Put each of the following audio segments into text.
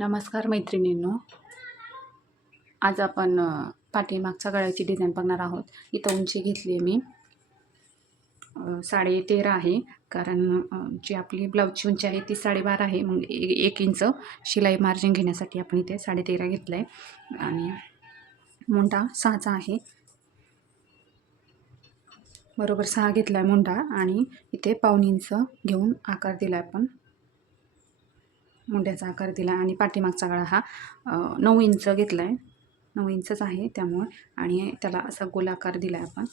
नमस्कार मैत्रिणींनो, आज आपण पाठीमागच्या गळ्याची डिझाईन बघणार आहोत. इथं उंची घेतली आहे मी 13.5 आहे, कारण जी आपली ब्लाऊजची उंची आहे ती 12.5 आहे. मग 1 इंच शिलाई मार्जिन घेण्यासाठी आपण इथे 13.5 घेतलं आहे आणि मुंडा 6चा आहे. बरोबर 6 घेतला आहे मुंडा आणि इथे 1/2 इंच घेऊन आकार दिला आपण. मुंड्याचा आकार दिला आणि पाठीमागचा गळा हा 9 इंच घेतला आहे. 9 इंचच आहे त्यामुळे आणि त्याला असा गोलाकार दिला आहे आपण.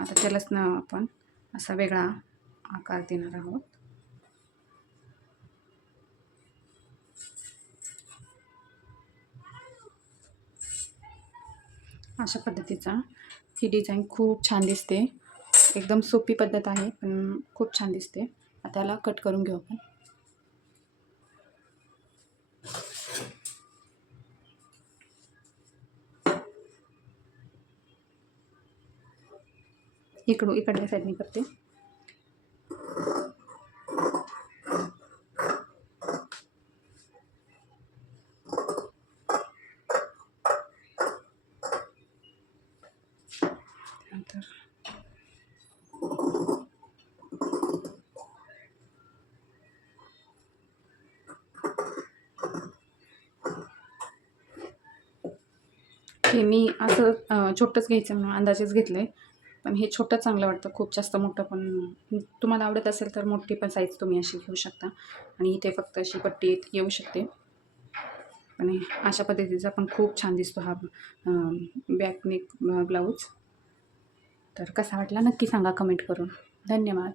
आता त्यालाच ना आपण असा वेगळा आकार देणार आहोत. अशा पद्धतीचा ही डिझाईन खूप छान दिसते. एकदम सोपी पद्धत आहे पण खूप छान दिसते. आता त्याला कट करून घेऊ आपण. इकडल्या साईडने करते. त्यानंतर हे मी असं छोटंच घ्यायचं म्हणून अंदाजेच घेतलं आहे, पण हे छोटं चांगलं वाटतं. खूप जास्त मोठं पण तुम्हाला आवडत असेल तर मोठी पण साईज तुम्ही अशी घेऊ शकता आणि इथे फक्त अशी पट्टी येऊ शकते. पण अशा पद्धतीचा पण खूप छान दिसतो हा बॅक नेक ब्लाऊज. तर कसा वाटला नक्की सांगा कमेंट करून. धन्यवाद.